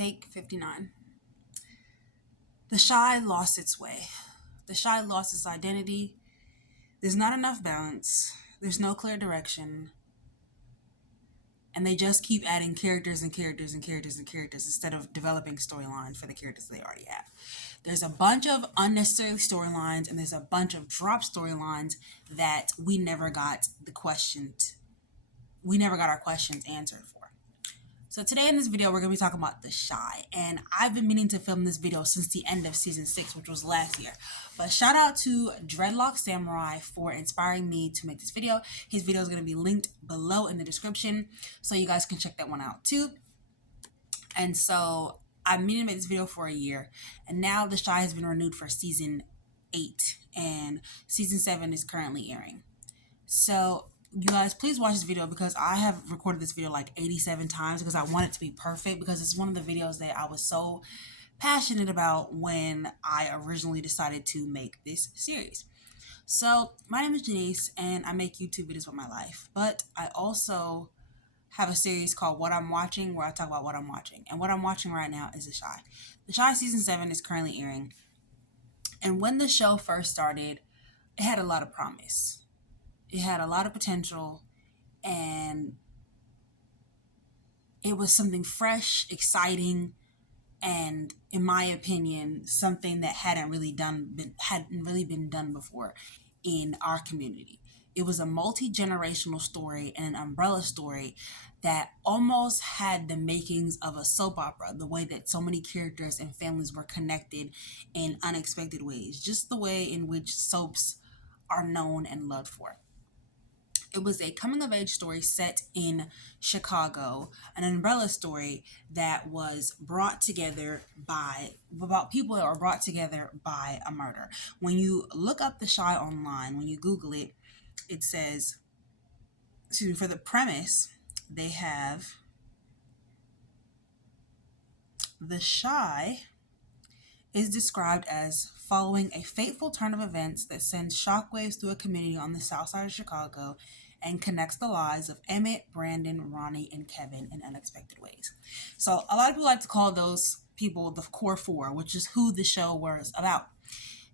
Take 59. The Shy lost its way. The Shy lost its identity. There's not enough balance. There's no clear direction. And they just keep adding characters and characters and characters and characters instead of developing storylines for the characters they already have. There's a bunch of unnecessary storylines and there's a bunch of drop storylines that we never got our questions answered for. So today in this video, we're going to be talking about The Shy. And I've been meaning to film this video since the end of season 6, which was last year. But shout out to Dreadlock Samurai for inspiring me to make this video. His video is going to be linked below in the description, so you guys can check that one out too. And so I've been meaning to make this video for a year. And now The Shy has been renewed for season 8. And season 7 is currently airing. So you guys, please watch this video because I have recorded this video like 87 times because I want it to be perfect, because it's one of the videos that I was so passionate about when I originally decided to make this series. So my name is Janice and I make YouTube videos with my life, but I also have a series called What I'm Watching where I talk about what I'm watching. And what I'm watching right now is The Shy. The Shy season 7 is currently airing. And when the show first started, it had a lot of promise. It had a lot of potential, and it was something fresh, exciting, and in my opinion, something that hadn't really been done before in our community. It was a multi-generational story and an umbrella story that almost had the makings of a soap opera, the way that so many characters and families were connected in unexpected ways, just the way in which soaps are known and loved for. It was a coming-of-age story set in Chicago, an umbrella story that was brought together about people that were brought together by a murder. When you look up The Shy online, when you Google it, it says, for the premise, they have The Shy is described as following a fateful turn of events that sends shockwaves through a community on the south side of Chicago and connects the lives of Emmett, Brandon, Ronnie, and Kevin in unexpected ways. So a lot of people like to call those people the core four, which is who the show was about,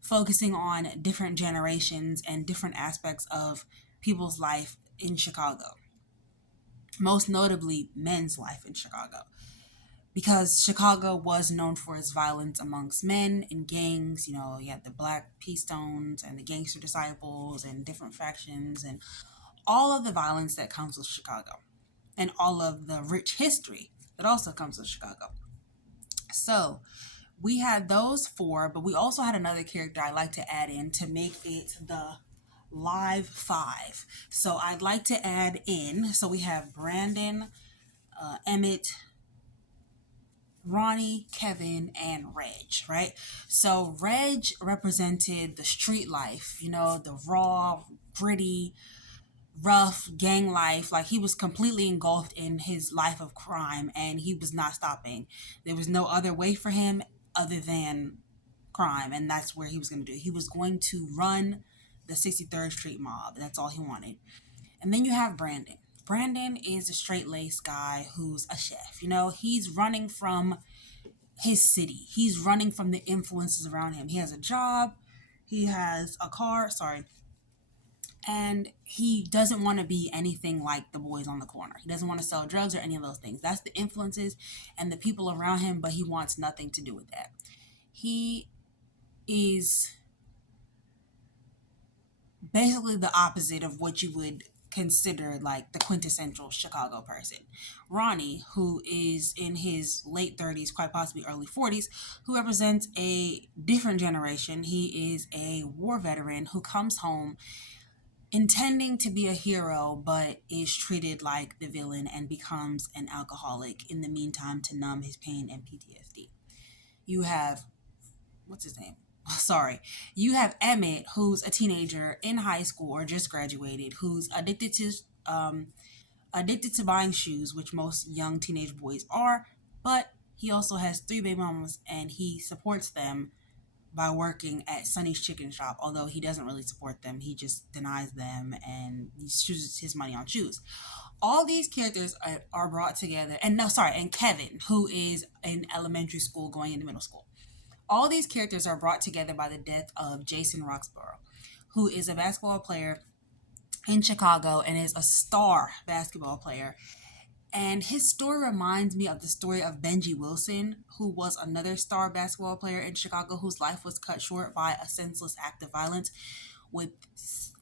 focusing on different generations and different aspects of people's life in Chicago. Most notably, men's life in Chicago. Because Chicago was known for its violence amongst men and gangs. You know, you had the Black P Stones and the Gangster Disciples and different factions and all of the violence that comes with Chicago and all of the rich history that also comes with Chicago. So we had those four, but we also had another character I'd like to add in to make it the live 5. So I'd like to add in, so we have Brandon, Emmett, Ronnie, Kevin, and Reg, right? So Reg represented the street life, you know, the raw, gritty, rough gang life. Like, he was completely engulfed in his life of crime and he was not stopping. There was no other way for him other than crime, and that's where he was going to do. He was going to run the 63rd Street mob. That's all he wanted. And then you have Brandon. Brandon is a straight-laced guy who's a chef. You know, he's running from his city. He's running from the influences around him. He has a job. He has a car. And he doesn't want to be anything like the boys on the corner. He doesn't want to sell drugs or any of those things. That's the influences and the people around him, but he wants nothing to do with that. He is basically the opposite of what you would consider like the quintessential Chicago person. Ronnie, who is in his late 30s, quite possibly early 40s, who represents a different generation. He is a war veteran who comes home intending to be a hero, but is treated like the villain and becomes an alcoholic in the meantime to numb his pain and PTSD. You have, what's his name? You have Emmett, who's a teenager in high school or just graduated, who's addicted to buying shoes, which most young teenage boys are, but he also has 3 baby mamas and he supports them by working at Sonny's chicken shop, although he doesn't really support them. He just denies them and he chooses his money on shoes. All these characters are brought together. And no, sorry, and Kevin, who is in elementary school going into middle school. All these characters are brought together by the death of Jason Roxborough, who is a basketball player in Chicago and is a star basketball player. And his story reminds me of the story of Benji Wilson, who was another star basketball player in Chicago whose life was cut short by a senseless act of violence with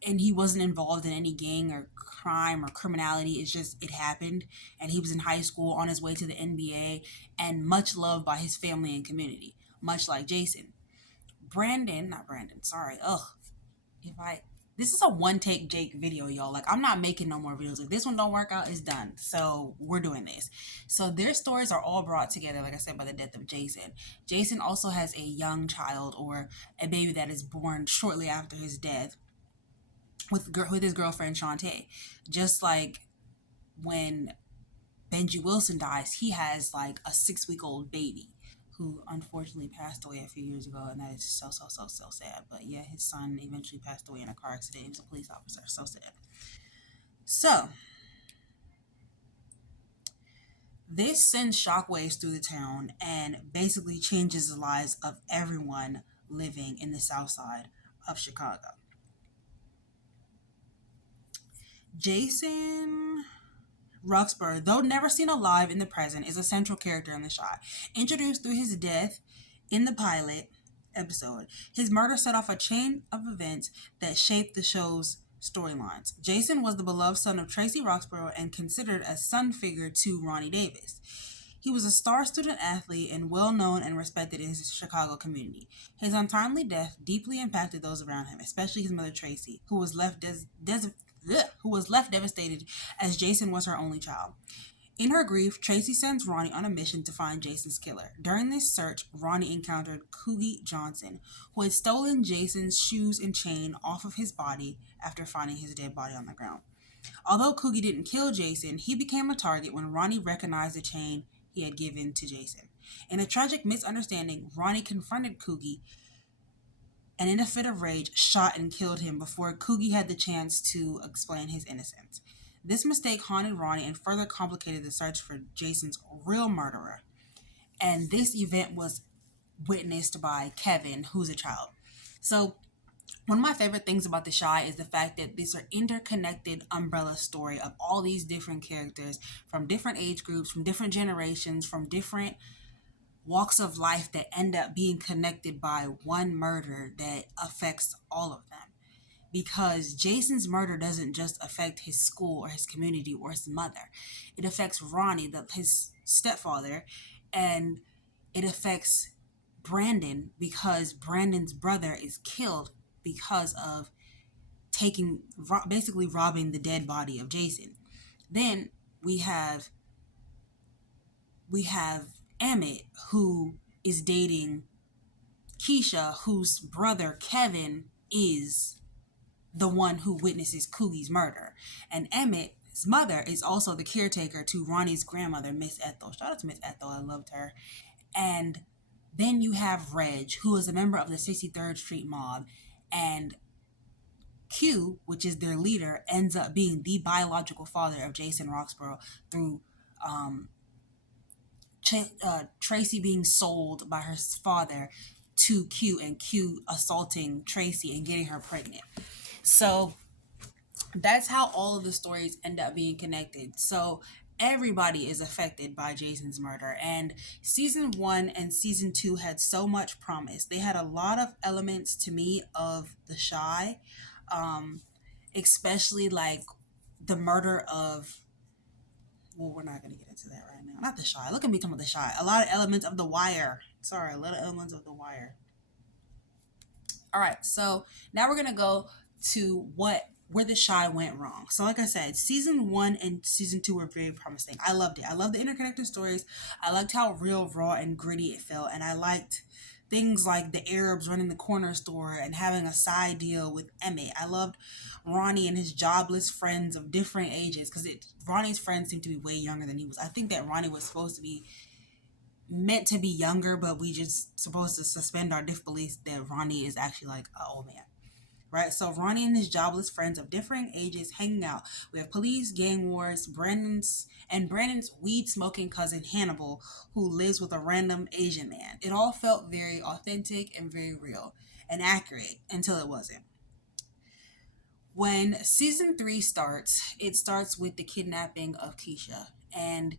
and he wasn't involved in any gang or crime or criminality. It's just it happened and he was in high school on his way to the NBA and much loved by his family and community, much like Jason. If I this is a one take Jake video, y'all. Like, I'm not making no more videos. If this one don't work out, it's done. So we're doing this. So their stories are all brought together, like I said, by the death of Jason. Jason also has a young child or a baby that is born shortly after his death with his girlfriend Shantae. Just like when Benji Wilson dies, he has like a 6-week-old baby who unfortunately passed away a few years ago, and that is so sad. But yeah, his son eventually passed away in a car accident. He was a police officer. So sad. So this sends shockwaves through the town and basically changes the lives of everyone living in the south side of Chicago. Jason Roxborough, though never seen alive in the present, is a central character in the show. Introduced through his death in the pilot episode, his murder set off a chain of events that shaped the show's storylines. Jason was the beloved son of Tracy Roxborough and considered a son figure to Ronnie Davis. He was a star student athlete and well known and respected in his Chicago community. His untimely death deeply impacted those around him, especially his mother Tracy, who was left devastated as Jason was her only child. In her grief, Tracy sends Ronnie on a mission to find Jason's killer. During this search, Ronnie encountered Coogie Johnson, who had stolen Jason's shoes and chain off of his body after finding his dead body on the ground. Although Coogie didn't kill Jason, he became a target when Ronnie recognized the chain he had given to Jason. In a tragic misunderstanding, Ronnie confronted Coogie and in a fit of rage shot and killed him before Coogie had the chance to explain his innocence. This mistake haunted Ronnie and further complicated the search for Jason's real murderer. And this event was witnessed by Kevin, who's a child. So one of my favorite things about The Chi is the fact that these are interconnected umbrella story of all these different characters from different age groups, from different generations, from different walks of life that end up being connected by one murder that affects all of them. Because Jason's murder doesn't just affect his school or his community or his mother. It affects Ronnie, his stepfather, and it affects Brandon because Brandon's brother is killed because of basically robbing the dead body of Jason. Then we have Emmett, who is dating Keisha, whose brother Kevin is the one who witnesses Coogie's murder. And Emmett's mother is also the caretaker to Ronnie's grandmother, Miss Ethel. Shout out to Miss Ethel, I loved her. And then you have Reg, who is a member of the 63rd Street Mob, and Q, which is their leader, ends up being the biological father of Jason Roxborough through Tracy being sold by her father to Q and Q assaulting Tracy and getting her pregnant. So that's how all of the stories end up being connected. So everybody is affected by Jason's murder. And season 1 and season 2 had so much promise. They had a lot of elements to me of The Chi, especially like the murder of, well, we're not going to get into that right now. Not The Chi. Look at me talking about The Chi. A lot of elements of The Wire. A lot of elements of The Wire. All right, so now we're going to go to where The Chi went wrong. So like I said, season 1 and season 2 were very promising. I loved it. I loved the interconnected stories. I liked how real, raw, and gritty it felt. And I liked things like the Arabs running the corner store and having a side deal with Emmett. I loved Ronnie and his jobless friends of different ages because Ronnie's friends seemed to be way younger than he was. I think that Ronnie was supposed to be meant to be younger, but we just supposed to suspend our disbelief that Ronnie is actually like an old man. Right? So Ronnie and his jobless friends of differing ages hanging out. We have police, gang wars, Brandon's weed smoking cousin Hannibal, who lives with a random Asian man. It all felt very authentic and very real and accurate until it wasn't. When season 3 starts, it starts with the kidnapping of Keisha, and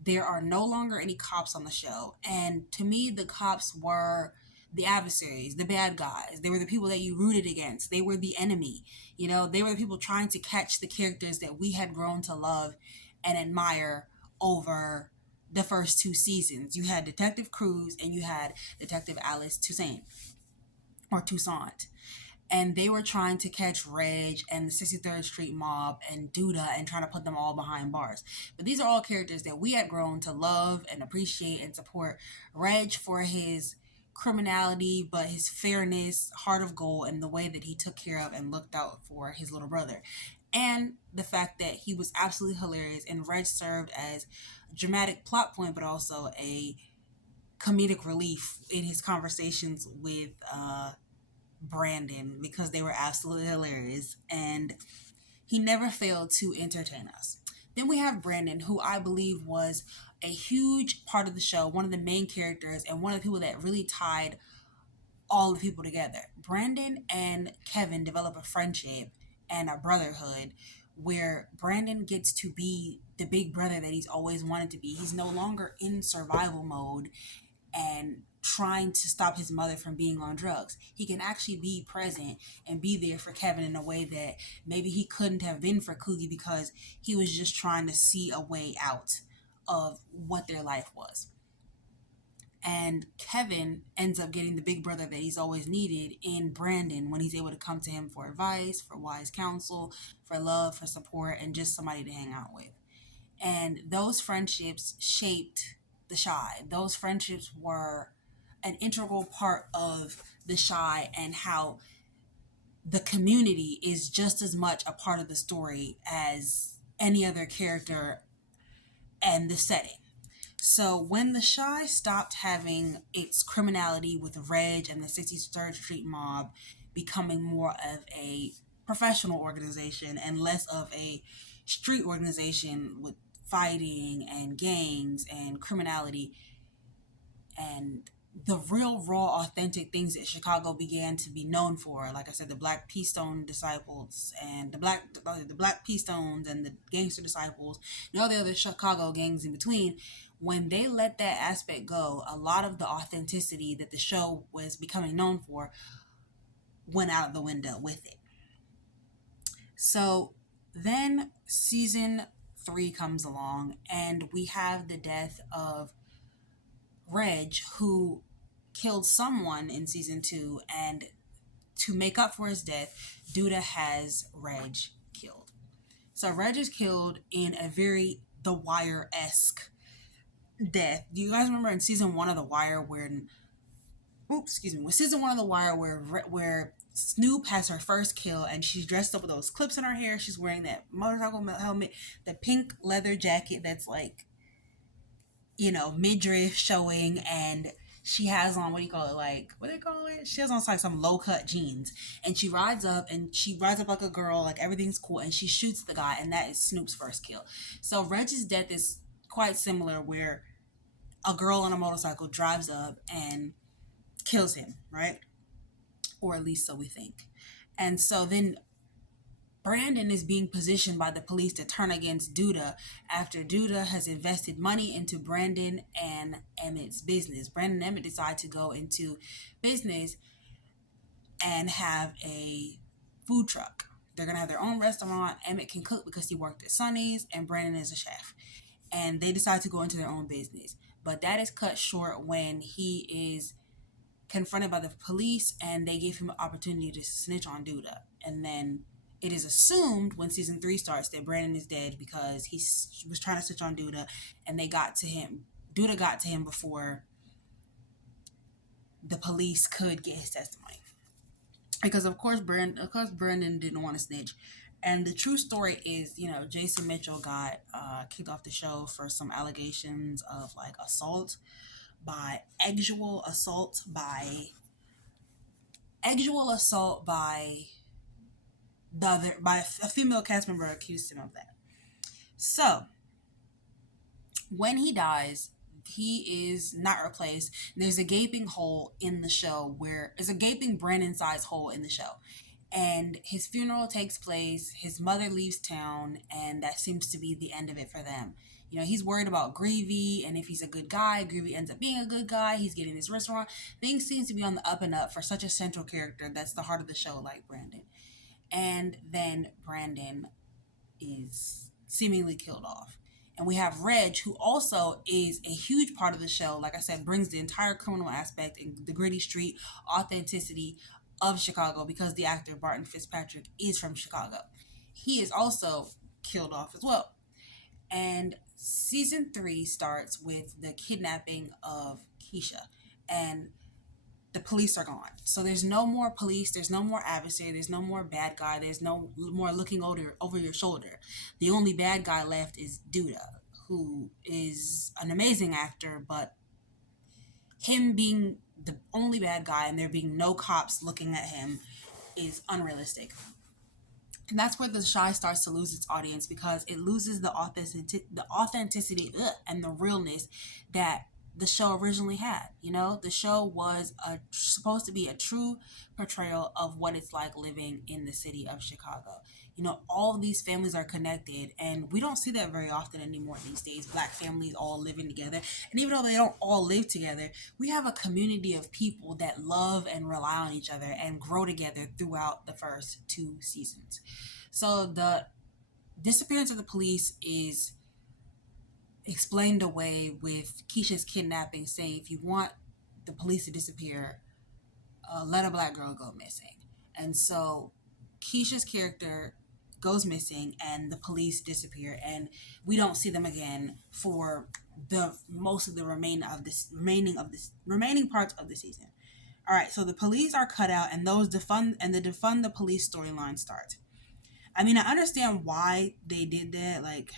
there are no longer any cops on the show. And to me, the cops were the adversaries, the bad guys. They were the people that you rooted against. They were the enemy. You know, they were the people trying to catch the characters that we had grown to love and admire over the first 2 seasons. You had Detective Cruz and you had Detective Alice Toussaint or Toussaint, and they were trying to catch Reg and the 63rd Street Mob and Duda and trying to put them all behind bars. But these are all characters that we had grown to love and appreciate and support. Reg for his criminality, but his fairness, heart of gold, and the way that he took care of and looked out for his little brother. And the fact that he was absolutely hilarious, and Reg served as a dramatic plot point, but also a comedic relief in his conversations with Brandon, because they were absolutely hilarious and he never failed to entertain us. Then we have Brandon, who I believe was a huge part of the show, one of the main characters, and one of the people that really tied all the people together. Brandon and Kevin develop a friendship and a brotherhood where Brandon gets to be the big brother that he's always wanted to be. He's no longer in survival mode and trying to stop his mother from being on drugs. He can actually be present and be there for Kevin in a way that maybe he couldn't have been for Coogie, because he was just trying to see a way out of what their life was. And Kevin ends up getting the big brother that he's always needed in Brandon, when he's able to come to him for advice, for wise counsel, for love, for support, and just somebody to hang out with. And those friendships shaped the Shy. Those friendships were an integral part of the Shy, and how the community is just as much a part of the story as any other character and the setting. So when the Shy stopped having its criminality with Reg and the 63rd Street Mob becoming more of a professional organization and less of a street organization with fighting and gangs and criminality and the real raw authentic things that Chicago began to be known for, like I said, the Black Pea Stone disciples and the Black Pea Stones and the Gangster Disciples and all the other Chicago gangs in between, when they let that aspect go, a lot of the authenticity that the show was becoming known for went out the window with it. So then season 3 comes along, and we have the death of Reg, who killed someone in season 2, and to make up for his death, Duda has Reg killed. So Reg is killed in a very The Wire-esque death. Do you guys remember in season 1 of The Wire with season 1 of The Wire where Snoop has her first kill, and she's dressed up with those clips in her hair, she's wearing that motorcycle helmet, the pink leather jacket that's like, you know, midriff showing, and she has on, what do they call it? She has on like some low cut jeans, and she rides up like a girl, like everything's cool, and she shoots the guy, and that is Snoop's first kill. So Reg's death is quite similar, where a girl on a motorcycle drives up and kills him, right? Or at least so we think. And so then Brandon is being positioned by the police to turn against Duda after Duda has invested money into Brandon and Emmett's business. Brandon and Emmett decide to go into business and have a food truck. They're going to have their own restaurant. Emmett can cook because he worked at Sonny's, and Brandon is a chef. And they decide to go into their own business. But that is cut short when he is confronted by the police, and they give him an opportunity to snitch on Duda. And then it is assumed when season 3 starts that Brandon is dead because he was trying to snitch on Duda, and they got to him. Duda got to him before the police could get his testimony. Because of course Brandon didn't want to snitch. And the true story is, you know, Jason Mitchell got kicked off the show for some allegations of like assault. by actual assault by a female cast member accused him of that. So when he dies, he is not replaced. There's a gaping hole in the show where there's a gaping Brandon size hole in the show. And his funeral takes place, his mother leaves town, and that seems to be the end of it for them. You know, he's worried about Greavy, and if he's a good guy, Greavy ends up being a good guy. He's getting his restaurant. Things seem to be on the up and up for such a central character that's the heart of the show, like Brandon. And then Brandon is seemingly killed off. And we have Reg, who also is a huge part of the show. Like I said, brings the entire criminal aspect and the gritty street authenticity of Chicago because the actor Barton Fitzpatrick is from Chicago. He is also killed off as well. And season 3 starts with the kidnapping of Keisha. And the police are gone. So there's no more police, there's no more adversary, there's no more bad guy, there's no more looking over your shoulder. The only bad guy left is Duda, who is an amazing actor, but him being the only bad guy and there being no cops looking at him is unrealistic. And that's where the Shy starts to lose its audience because it loses the authenticity and the realness that the show originally had. You know, the show was supposed to be a true portrayal of what it's like living in the city of Chicago. You know, all of these families are connected, and we don't see that very often anymore these days. Black families all living together, and even though they don't all live together, we have a community of people that love and rely on each other and grow together throughout the first 2 seasons. So the disappearance of the police is explained away with Keisha's kidnapping, saying if you want the police to disappear, let a Black girl go missing. And so Keisha's character goes missing and the police disappear, and we don't see them again for the most of the remaining parts of the season. All right, so the police are cut out, and the defund the police storyline starts. I mean, I understand why they did that, like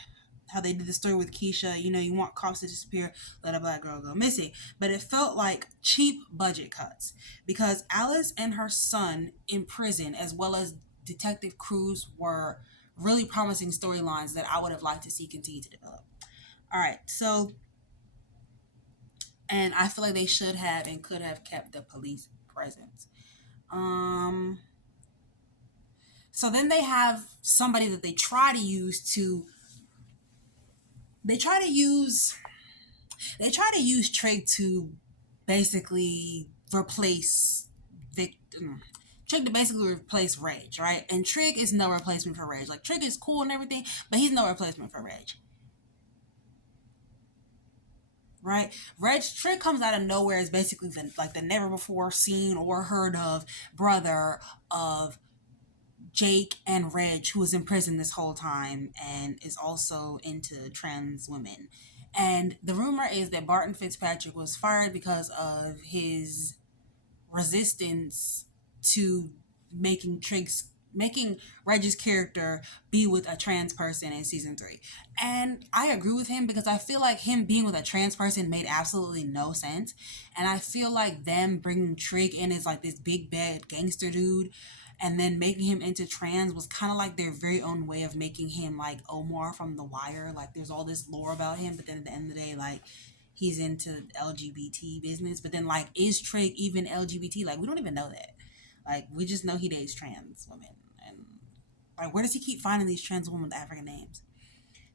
how they did the story with Keisha. You know, you want cops to disappear, let a Black girl go missing. But it felt like cheap budget cuts because Alice and her son in prison, as well as Detective Cruz, were really promising storylines that I would have liked to see continue to develop. All right, so, and I feel like they should have and could have kept the police presence. So then they have somebody that they try to use Trig to basically replace Trig to basically replace Reg, right? And Trig is no replacement for Reg. Like, Trig is cool and everything, but he's no replacement for Reg. Right? Trig comes out of nowhere as basically the never before seen or heard of brother of Jake and Reg, who was in prison this whole time and is also into trans women. And the rumor is that Barton Fitzpatrick was fired because of his resistance to making Reg's character be with a trans person in season 3. And I agree with him because I feel like him being with a trans person made absolutely no sense. And I feel like them bringing Trig in as like this big bad gangster dude and then making him into trans was kind of like their very own way of making him like Omar from The Wire. Like, there's all this lore about him, but then at the end of the day, like, he's into LGBT business. But then, like, is Trig even LGBT? Like, we don't even know that. Like, we just know he dates trans women. And, like, where does he keep finding these trans women with African names?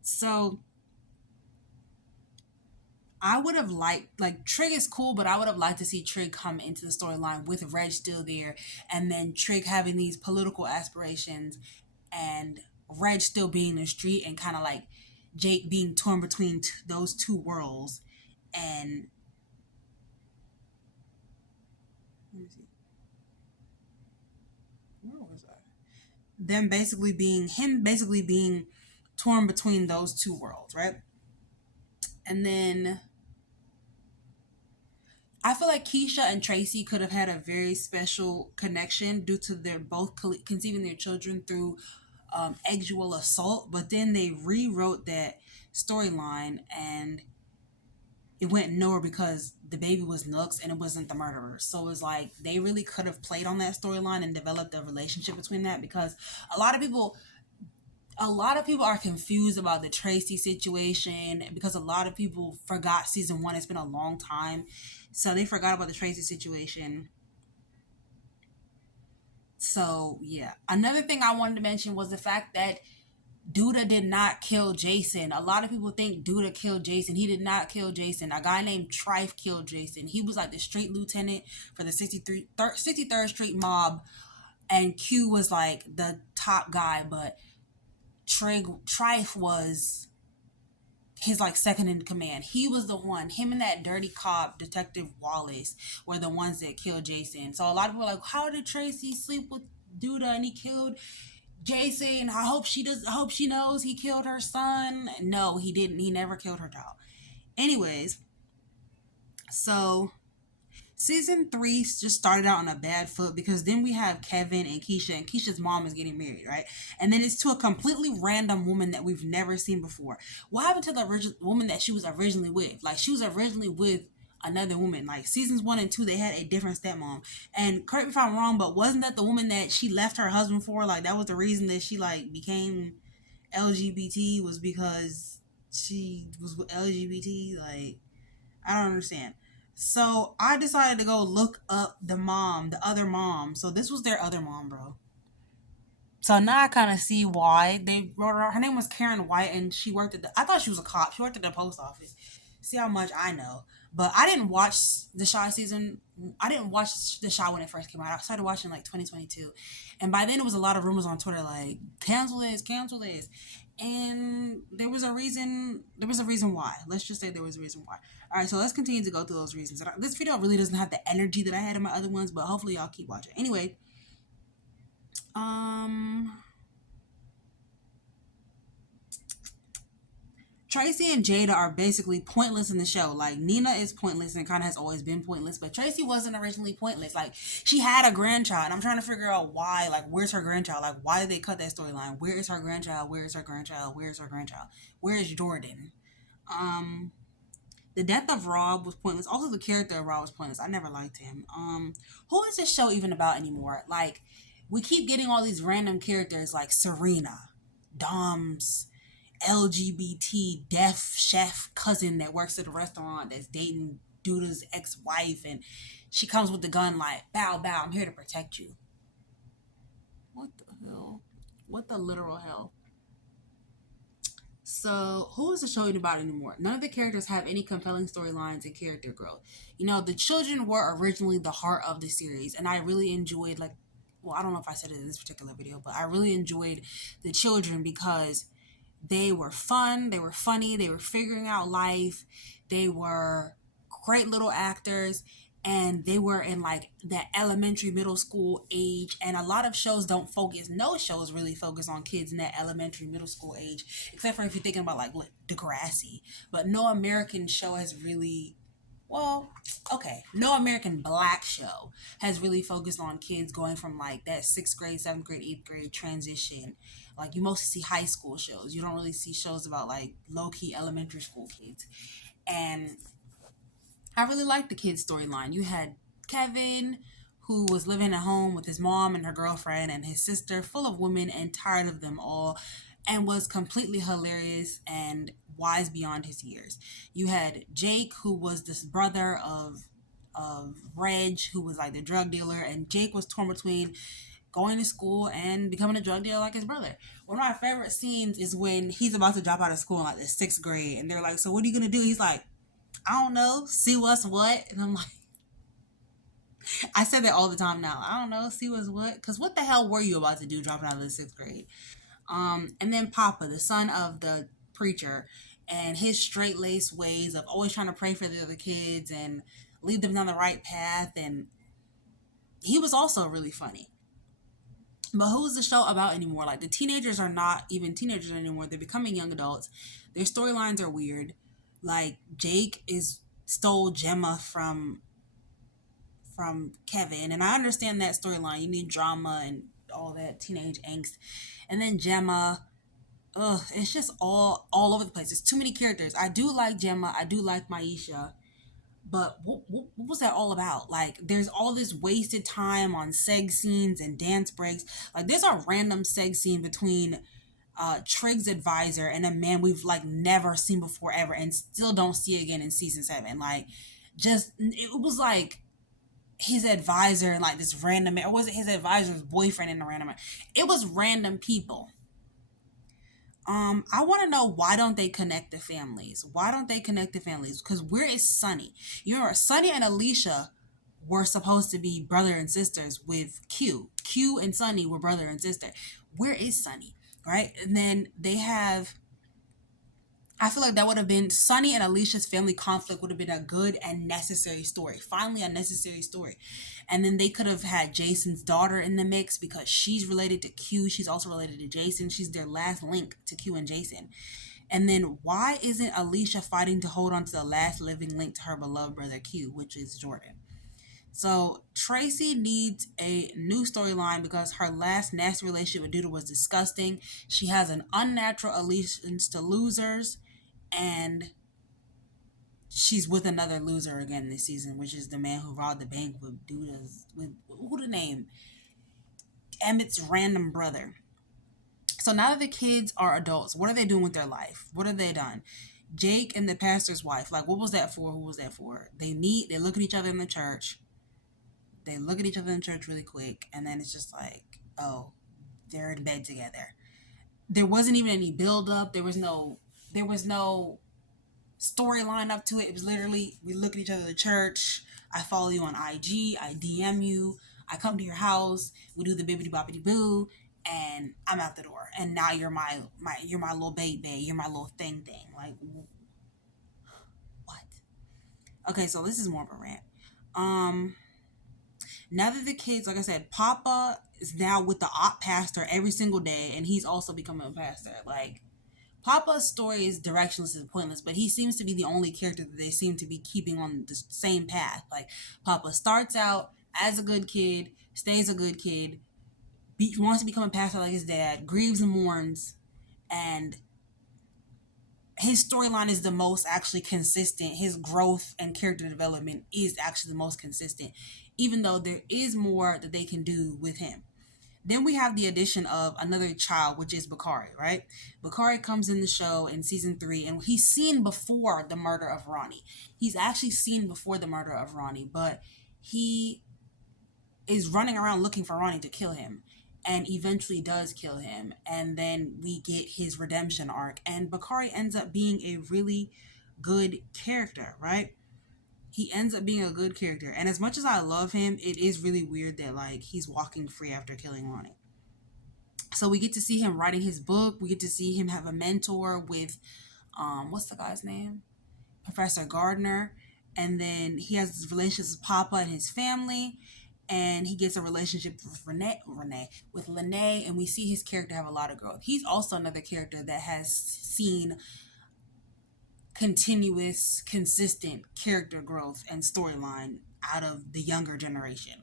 So I would have liked, like, Trig is cool, but I would have liked to see Trig come into the storyline with Reg still there, and then Trig having these political aspirations, and Reg still being in the street, and kind of like Jake being torn between those two worlds, and where was I? Them basically being torn between those two worlds, right? And then I feel like Keisha and Tracy could have had a very special connection due to their both conceiving their children through actual assault, but then they rewrote that storyline and it went nowhere because the baby was Nook's and it wasn't the murderer. So it's like they really could have played on that storyline and developed a relationship between that, because a lot of people a lot of people are confused about the Tracy situation because a lot of people forgot season one. It's been a long time. So they forgot about the Tracy situation. So yeah. Another thing I wanted to mention was the fact that Duda did not kill Jason. A lot of people think Duda killed Jason. He did not kill Jason. A guy named Trife killed Jason. He was like the street lieutenant for the 63rd Street mob, and Q was like the top guy, but Trife was his like second in command. He was the one. Him and that dirty cop, Detective Wallace, were the ones that killed Jason. So a lot of people are like, how did Tracy sleep with Duda and he killed Jason? I hope she knows he killed her son. No, he didn't. He never killed her child. Anyways, so season 3 just started out on a bad foot because then we have Kevin and Keisha's mom is getting married, right? And then it's to a completely random woman that we've never seen before. What happened to the original woman that she was originally with? Like, she was originally with another woman. Like, seasons 1 and 2, they had a different stepmom. And correct me if I'm wrong, but wasn't that the woman that she left her husband for? Like, that was the reason that she, like, became LGBT, was because she was LGBT? Like, I don't understand. So I decided to go look up the other mom. So this was their other mom, bro. So now I kind of see why they wrote her. Her name was Karen White, and she worked I thought she was a cop. She worked at the post office. See how much I know. But I didn't watch the Shy season. I didn't watch the Shy when it first came out. I started watching like 2022. And by then it was a lot of rumors on Twitter like, cancel this, cancel this. And there was a reason why. Let's just say there was a reason why. All right, so let's continue to go through those reasons. This video really doesn't have the energy that I had in my other ones, but hopefully y'all keep watching. Anyway, um Tracy and Jada are basically pointless in the show. Like, Nina is pointless and kind of has always been pointless, but Tracy wasn't originally pointless. Like, she had a grandchild, and I'm trying to figure out why. Like, where's her grandchild? Like, why did they cut that storyline? Where is her grandchild? Where is her grandchild? Where is her grandchild? Where is Jordan? Um, the death of Rob was pointless. Also, the character of Rob was pointless. I never liked him. Who is this show even about anymore? Like, we keep getting all these random characters like Serena, Dom's LGBT deaf chef cousin that works at a restaurant that's dating Duda's ex-wife, and she comes with the gun like, bow, bow, I'm here to protect you. What the hell? What the literal hell? So, who is the show even about anymore? None of the characters have any compelling storylines and character growth. You know, the children were originally the heart of the series, and I really enjoyed, like, well, I don't know if I said it in this particular video, but I really enjoyed the children because they were fun, they were funny, they were figuring out life, they were great little actors, and they were in like that elementary middle school age. And a lot of shows don't focus, no shows really focus on kids in that elementary middle school age, except for if you're thinking about like Degrassi. But no American show has really, well, okay, no American black show has really focused on kids going from like that 6th grade, 7th grade, 8th grade transition. Like, you mostly see high school shows. You don't really see shows about like low-key elementary school kids. And I really liked the kids' storyline. You had Kevin, who was living at home with his mom and her girlfriend and his sister, full of women and tired of them all, and was completely hilarious and wise beyond his years. You had Jake, who was this brother of Reg, who was like the drug dealer, and Jake was torn between going to school and becoming a drug dealer like his brother. One of my favorite scenes is when he's about to drop out of school in like the 6th grade, and they're like, so what are you gonna do? He's like, I don't know, see what's what. And I'm like, I said that all the time now. I don't know, see what's what. Because what the hell were you about to do dropping out of the 6th grade? And then Poppa, the son of the preacher, and his straight-laced ways of always trying to pray for the other kids and lead them down the right path. And he was also really funny. But who's the show about anymore? Like, the teenagers are not even teenagers anymore. They're becoming young adults. Their storylines are weird. Like, Jake stole Jemma from Kevin, and I understand that storyline. You need drama and all that teenage angst. And then Jemma it's just all over the place. It's too many characters. I do like Jemma. I do like Maisha. But what was that all about? Like, there's all this wasted time on seg scenes and dance breaks. Like, there's a random seg scene between Trig's advisor and a man we've like never seen before ever and still don't see again in season 7. Like, just it was like his advisor and like this random man, or was it his advisor's boyfriend and a random man? It was random people. I want to know, why don't they connect the families? Why don't they connect the families? Because where is Sonny? You know, Sonny and Alicia were supposed to be brother and sisters with Q. Q and Sonny were brother and sister. Where is Sonny? Right? And then they have, I feel like that would have been, Sonny and Alicia's family conflict would have been a good and necessary story. Finally, a necessary story. And then they could have had Jason's daughter in the mix because she's related to Q. She's also related to Jason. She's their last link to Q and Jason. And then why isn't Alicia fighting to hold on to the last living link to her beloved brother Q, which is Jordan? So Tracy needs a new storyline because her last nasty relationship with Doodle was disgusting. She has an unnatural allegiance to losers, and she's with another loser again this season, which is the man who robbed the bank with Duda's, with who the name, Emmett's random brother. So now that the kids are adults, what are they doing with their life? What have they done? Jake and the pastor's wife, like, what was that for? Who was that for? They meet, they look at each other in the church. They look at each other in church really quick, and then it's just like, oh, they're in bed together. There wasn't even any build up. There was no storyline up to it. It was literally, we look at each other at the church. I follow you on IG. I DM you. I come to your house. We do the bibbity boppity boo, and I'm out the door. And now you're my little baby. You're my little thing. Like, what? Okay, so this is more of a rant. Now that the kids, like I said, Poppa is now with the op pastor every single day, and he's also becoming a pastor. Like, Papa's story is directionless and pointless, but he seems to be the only character that they seem to be keeping on the same path. Like, Papa starts out as a good kid, stays a good kid, wants to become a pastor like his dad, grieves and mourns, and his storyline is the most actually consistent. His growth and character development is actually the most consistent, even though there is more that they can do with him. Then we have the addition of another child, which is Bakari, right? Bakari comes in the show in season 3, and he's seen before the murder of Ronnie. He's actually seen before the murder of Ronnie, but he is running around looking for Ronnie to kill him, and eventually does kill him. And then we get his redemption arc, and Bakari ends up being a really good character, right? He ends up being a good character. And as much as I love him, it is really weird that like he's walking free after killing Ronnie. So we get to see him writing his book. We get to see him have a mentor with what's the guy's name? Professor Gardner. And then he has this relationship with Poppa and his family. And he gets a relationship with with Lene, and we see his character have a lot of growth. He's also another character that has seen continuous, consistent character growth and storyline out of the younger generation.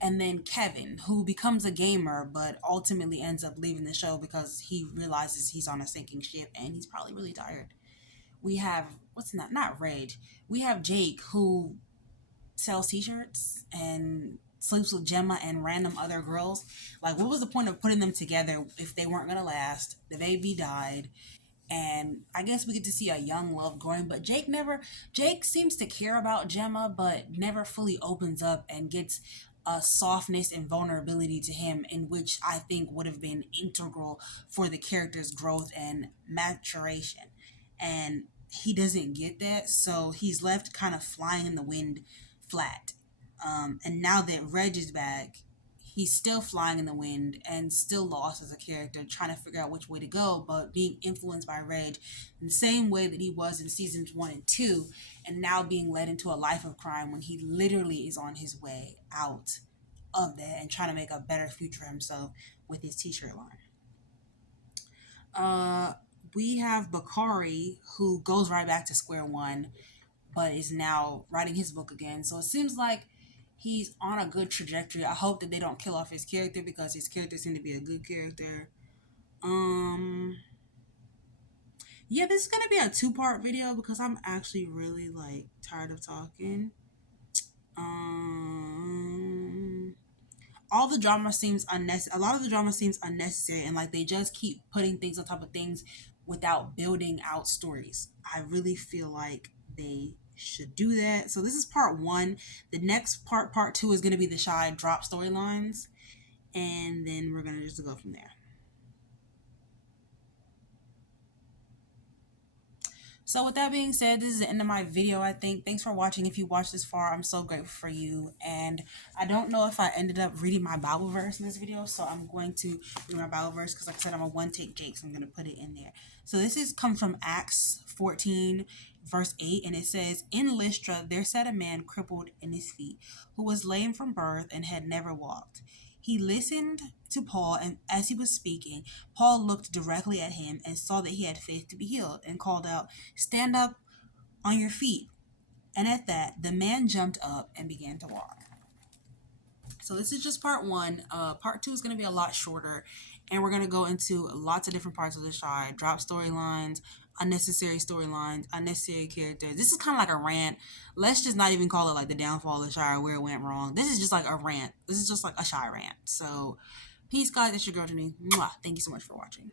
And then Kevin, who becomes a gamer but ultimately ends up leaving the show because he realizes he's on a sinking ship and he's probably really tired. We have, not Rage. We have Jake, who sells t-shirts and sleeps with Jemma and random other girls. Like, what was the point of putting them together if they weren't gonna last? The baby died, and I guess we get to see a young love growing. But Jake seems to care about Jemma, but never fully opens up and gets a softness and vulnerability to him, in which I think would have been integral for the character's growth and maturation. And he doesn't get that, so he's left kind of flying in the wind, flat. And now that Reg is back, he's still flying in the wind and still lost as a character, trying to figure out which way to go, but being influenced by Reg in the same way that he was in seasons 1 and 2, and now being led into a life of crime when he literally is on his way out of that and trying to make a better future for himself with his t-shirt line. We have Bakari, who goes right back to square one, but is now writing his book again. So it seems like he's on a good trajectory. I hope that they don't kill off his character, because his character seemed to be a good character. Yeah, this is gonna be a two-part video because I'm actually really like tired of talking. Um, all the drama seems unnecessary. A lot of the drama seems unnecessary, and like they just keep putting things on top of things without building out stories. I really feel like they should do that. So this is part one. The next part two, is gonna be the shy drop storylines, and then we're gonna just go from there. So with that being said, this is the end of my video, I think. Thanks for watching. If you watched this far, I'm so grateful for you. And I don't know if I ended up reading my Bible verse in this video, so I'm going to read my Bible verse because like I said, I'm a one-take Jake, so I'm going to put it in there. So this is come from Acts 14, verse 8, and it says, "In Lystra there sat a man crippled in his feet, who was lame from birth and had never walked. He listened to Paul, and as he was speaking, Paul looked directly at him and saw that he had faith to be healed, and called out, 'Stand up on your feet.' And at that, the man jumped up and began to walk." So this is just part one. Part two is going to be a lot shorter, and we're going to go into lots of different parts of the shy, drop storylines, storylines, unnecessary characters. This is kind of like a rant. Let's just not even call it like the downfall of the shy or where it went wrong. This is just like a rant. This is just like a shy rant. So peace, guys. It's your girl, Janine. Mwah. Thank you so much for watching.